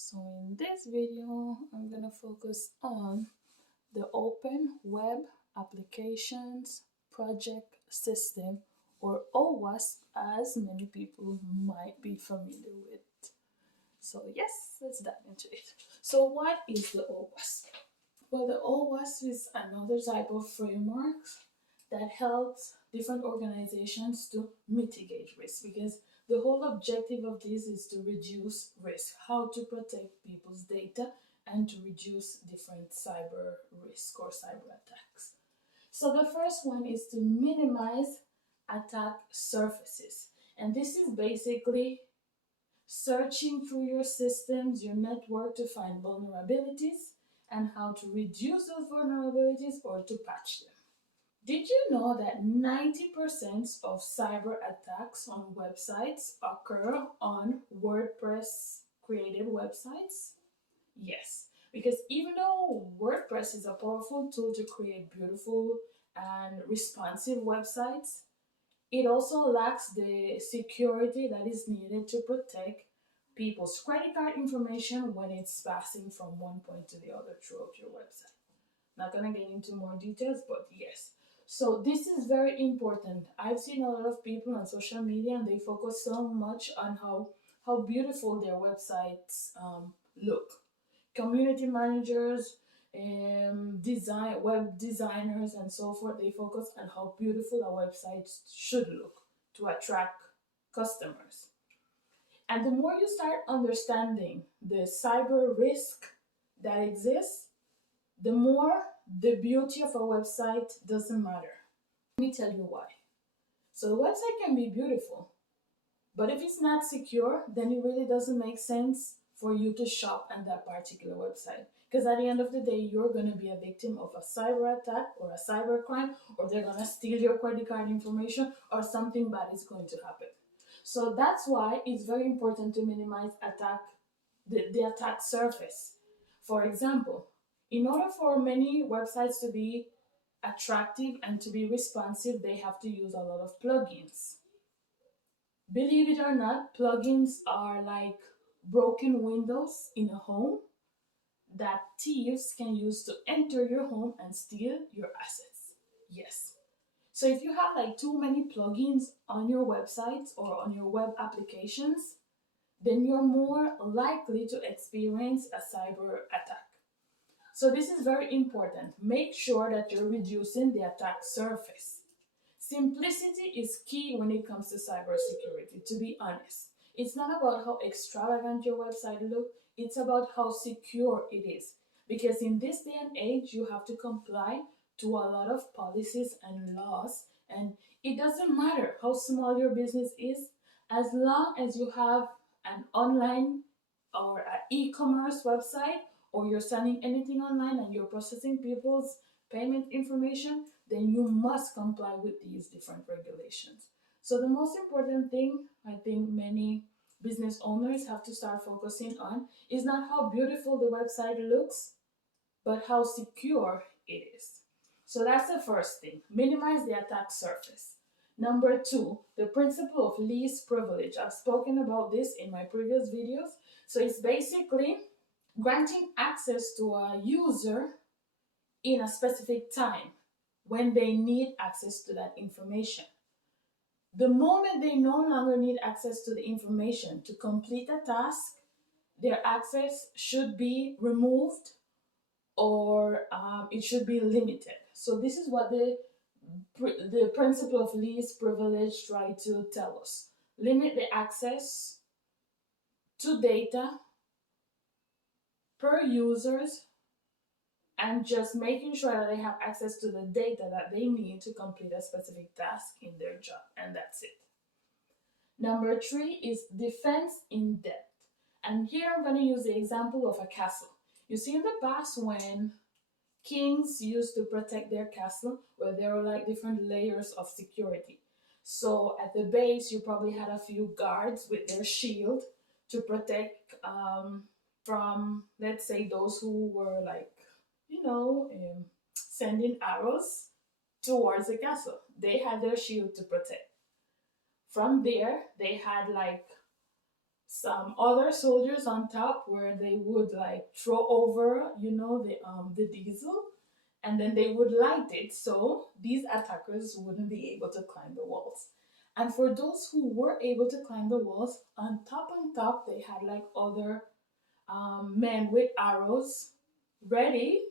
So in this video, I'm going to focus on the Open Web Applications Project System, or OWASP, as many people might be familiar with. So yes, let's dive into it. So what is the OWASP? Well, the OWASP is another type of framework that helps different organizations to mitigate risk, because the whole objective of this is to reduce risk, how to protect people's data and to reduce different cyber risk or cyber attacks. So the first one is to minimize attack surfaces. And this is basically searching through your systems, your network, to find vulnerabilities and how to reduce those vulnerabilities or to patch them. Did you know that 90% of cyber attacks on websites occur on WordPress created websites? Yes, because even though WordPress is a powerful tool to create beautiful and responsive websites, it also lacks the security that is needed to protect people's credit card information when it's passing from one point to the other throughout your website. Not gonna get into more details, but yes. So this is very important. I've seen a lot of people on social media and they focus so much on how beautiful their websites look. Community managers, web designers, and so forth, they focus on how beautiful a website should look to attract customers. And the more you start understanding the cyber risk that exists, the more the beauty of a website doesn't matter. Let me tell you why. So the website can be beautiful, but if it's not secure, then it really doesn't make sense for you to shop on that particular website. Because at the end of the day, you're going to be a victim of a cyber attack or a cyber crime, or they're going to steal your credit card information, or something bad is going to happen. So that's why it's very important to minimize the attack surface. For example, in order for many websites to be attractive and to be responsive, they have to use a lot of plugins. Believe it or not, plugins are like broken windows in a home that thieves can use to enter your home and steal your assets. Yes. So if you have like too many plugins on your websites or on your web applications, then you're more likely to experience a cyber attack. So this is very important. Make sure that you're reducing the attack surface. Simplicity is key when it comes to cybersecurity, to be honest. It's not about how extravagant your website looks, it's about how secure it is. Because in this day and age, you have to comply to a lot of policies and laws, and it doesn't matter how small your business is, as long as you have an online or an e-commerce website, or you're selling anything online and you're processing people's payment information, then you must comply with these different regulations. So the most important thing I think many business owners have to start focusing on is not how beautiful the website looks, but how secure it is. So that's the first thing. Minimize the attack surface. Number two, the principle of least privilege. I've spoken about this in my previous videos. So it's basically granting access to a user in a specific time when they need access to that information. The moment they no longer need access to the information to complete a task, their access should be removed, or it should be limited. So this is what the principle of least privilege try to tell us. Limit the access to data per users, and just making sure that they have access to the data that they need to complete a specific task in their job, and that's it. Number three is defense in depth. And here I'm going to use the example of a castle. You see, in the past, when kings used to protect their castle, where there were like different layers of security. So at the base, you probably had a few guards with their shield to protect from, let's say, those who were like, sending arrows towards the castle. They had their shield to protect. From there, they had like some other soldiers on top where they would like throw over, the diesel, and then they would light it so these attackers wouldn't be able to climb the walls. And for those who were able to climb the walls, on top, they had like other men with arrows ready,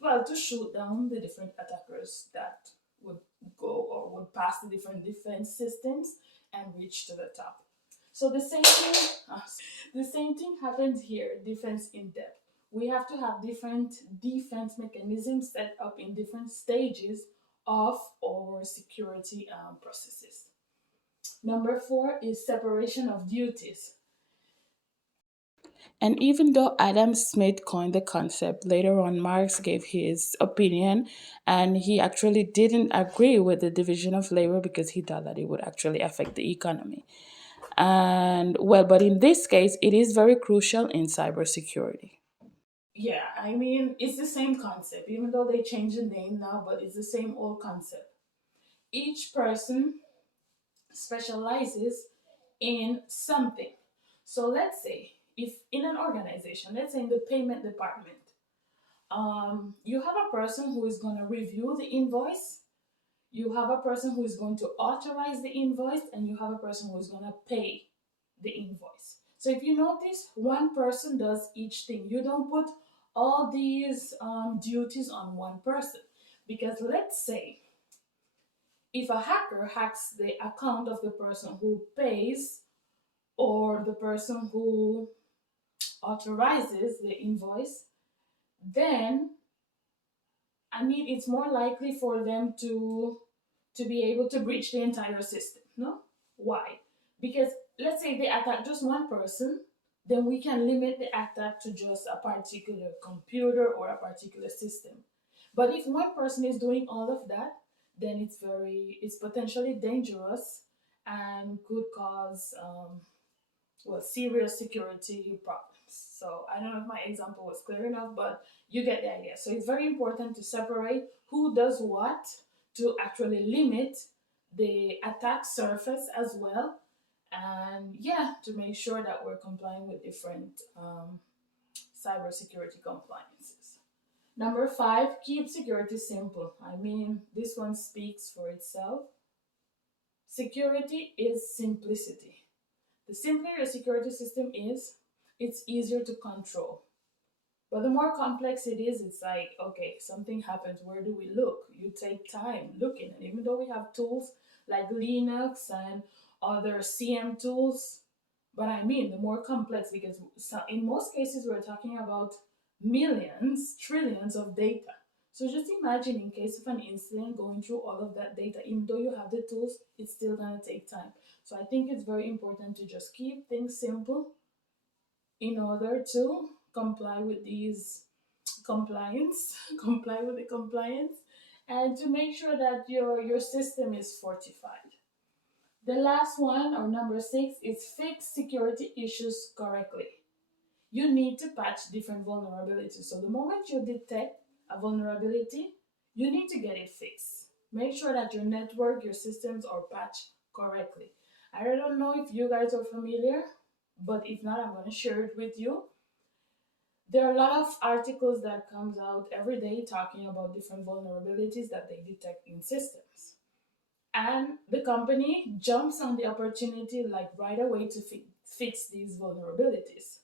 well, to shoot down the different attackers that would go or would pass the different defense systems and reach to the top. So the same thing happens here, defense in depth. We have to have different defense mechanisms set up in different stages of our security processes. Number four is separation of duties. And even though Adam Smith coined the concept, later on Marx gave his opinion and he actually didn't agree with the division of labor because he thought that it would actually affect the economy. And well, but in this case, it is very crucial in cybersecurity. Yeah, I mean, it's the same concept, even though they changed the name now, but it's the same old concept. Each person specializes in something. So let's say if in an organization, let's say in the payment department, you have a person who is going to review the invoice, you have a person who is going to authorize the invoice, and you have a person who is going to pay the invoice. So if you notice, one person does each thing. You don't put all these duties on one person. Because let's say if a hacker hacks the account of the person who pays or the person who authorizes the invoice, then I mean it's more likely for them to be able to breach the entire system. No? Why? Because let's say they attack just one person, then we can limit the attack to just a particular computer or a particular system. But if one person is doing all of that, then it's potentially dangerous and could cause serious security problems. So I don't know if my example was clear enough, but you get the idea. So it's very important to separate who does what to actually limit the attack surface as well. And yeah, to make sure that we're complying with different cybersecurity compliances. Number five, keep security simple. I mean, this one speaks for itself. Security is simplicity. The simpler your security system is, it's easier to control. But the more complex it is, it's like, okay, something happens. Where do we look? You take time looking. And even though we have tools like Linux and other CM tools, but I mean, the more complex, because in most cases, we're talking about millions, trillions of data. So just imagine in case of an incident going through all of that data, even though you have the tools, it's still going to take time. So I think it's very important to just keep things simple in order to comply with these compliance, comply with the compliance, and to make sure that your system is fortified. The last one, or number six, is fix security issues correctly. You need to patch different vulnerabilities. So the moment you detect a vulnerability, you need to get it fixed. Make sure that your network, your systems are patched correctly. I don't know if you guys are familiar, but if not, I'm going to share it with you. There are a lot of articles that comes out every day talking about different vulnerabilities that they detect in systems. And the company jumps on the opportunity like right away to fix these vulnerabilities.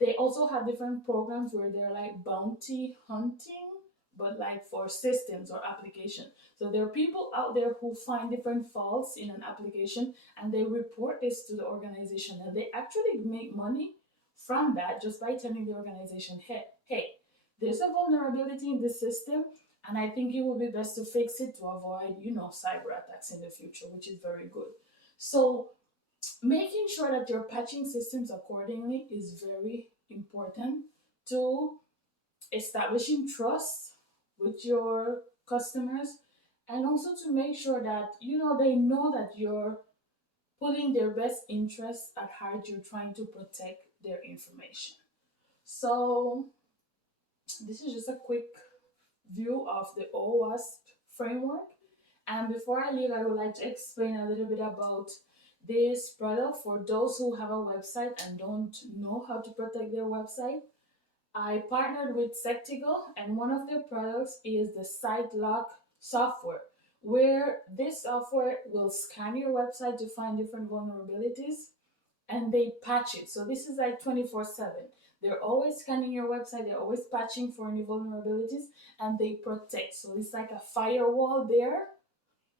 They also have different programs where they're like bounty hunting, but like for systems or application. So there are people out there who find different faults in an application and they report this to the organization, and they actually make money from that just by telling the organization, hey, there's a vulnerability in this system, and I think it would be best to fix it to avoid, cyber attacks in the future, which is very good. So making sure that you're patching systems accordingly is very important to establishing trust with your customers, and also to make sure that they know that you're putting their best interests at heart, you're trying to protect their information. So this is just a quick view of the OWASP framework. And before I leave, I would like to explain a little bit about this product for those who have a website and don't know how to protect their website. I partnered with Sectigo, and one of their products is the Site Lock software, where this software will scan your website to find different vulnerabilities and they patch it. So this is like 24/7. They're always scanning your website, they're always patching for any vulnerabilities, and they protect. So it's like a firewall there,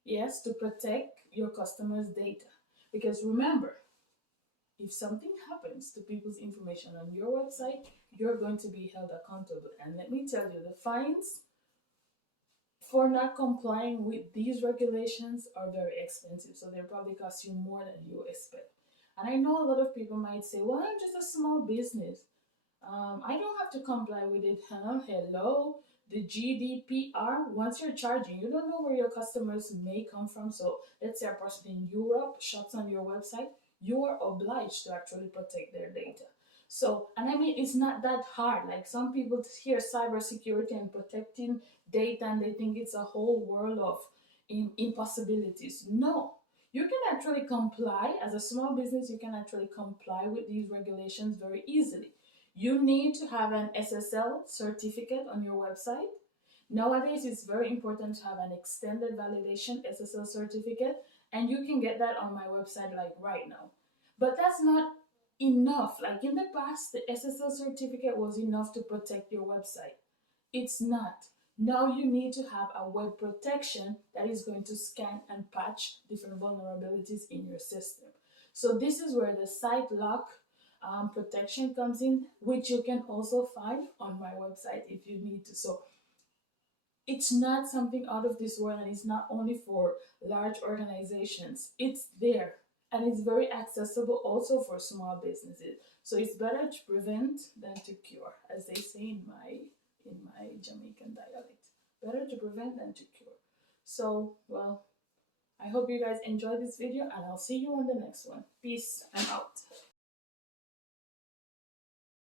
yes, to protect your customers' data. Because remember, if something happens to people's information on your website, you're going to be held accountable. And let me tell you, the fines for not complying with these regulations are very expensive. So they'll probably cost you more than you expect. And I know a lot of people might say, well, I'm just a small business. I don't have to comply with it. Huh? Hello? The GDPR, once you're charging, you don't know where your customers may come from. So let's say a person in Europe shops on your website, you are obliged to actually protect their data. So, and I mean, it's not that hard. Like some people hear cybersecurity and protecting data and they think it's a whole world of impossibilities. No, you can actually comply as a small business. You can actually comply with these regulations very easily. You need to have an SSL certificate on your website. Nowadays, it's very important to have an extended validation SSL certificate, and you can get that on my website like right now. But that's not enough. Like in the past, the SSL certificate was enough to protect your website. It's not. Now you need to have a web protection that is going to scan and patch different vulnerabilities in your system. So this is where the site lock protection comes in, which you can also find on my website if you need to. So it's not something out of this world, and it's not only for large organizations. It's there, and it's very accessible also for small businesses. So it's better to prevent than to cure, as they say in my Jamaican dialect. Better to prevent than to cure. So, well, I hope you guys enjoyed this video, and I'll see you on the next one. Peace and out.